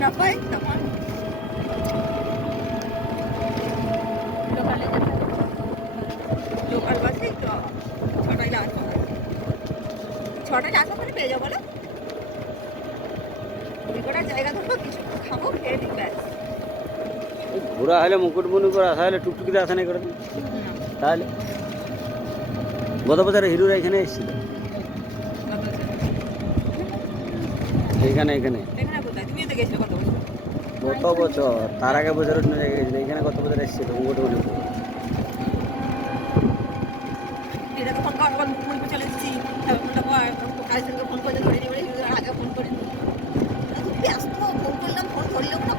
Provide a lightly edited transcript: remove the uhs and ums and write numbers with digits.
না পাই তখন লোকাল বাসেই তো 6টায় যাওয়ার কথা। 6টায় যাওয়ার কথা পেয়ে যাবো না? কটার জায়গা ধরবো, কিছু খাবো, খেয়ে দিই, ব্যাস। ঘোরা হলে মুকুটমণিপুর আসা হলে টুকটুকিতে আসা নাই করে দিন তাহলে। গত বছরে হিরোরা এখানে এসেছিল, এখানে এখানে এখানে কোথায়? তুমি তো গেছো কত বছর? গত বছর, তার আগে বছর অন্য জায়গায় গেছিল, এখানে গত বছর এসেছিল মুকুটমণিপুর। এটা তো ফোন কর, আবার মুকুটমণিপুর চলে এসেছি, ফোনটা কর, কাজের সঙ্গে ফোন করে ধরে নিবে, আগে ফোন করে ব্যস্ত, ফোন করলাম, ফোন ধরলেও না,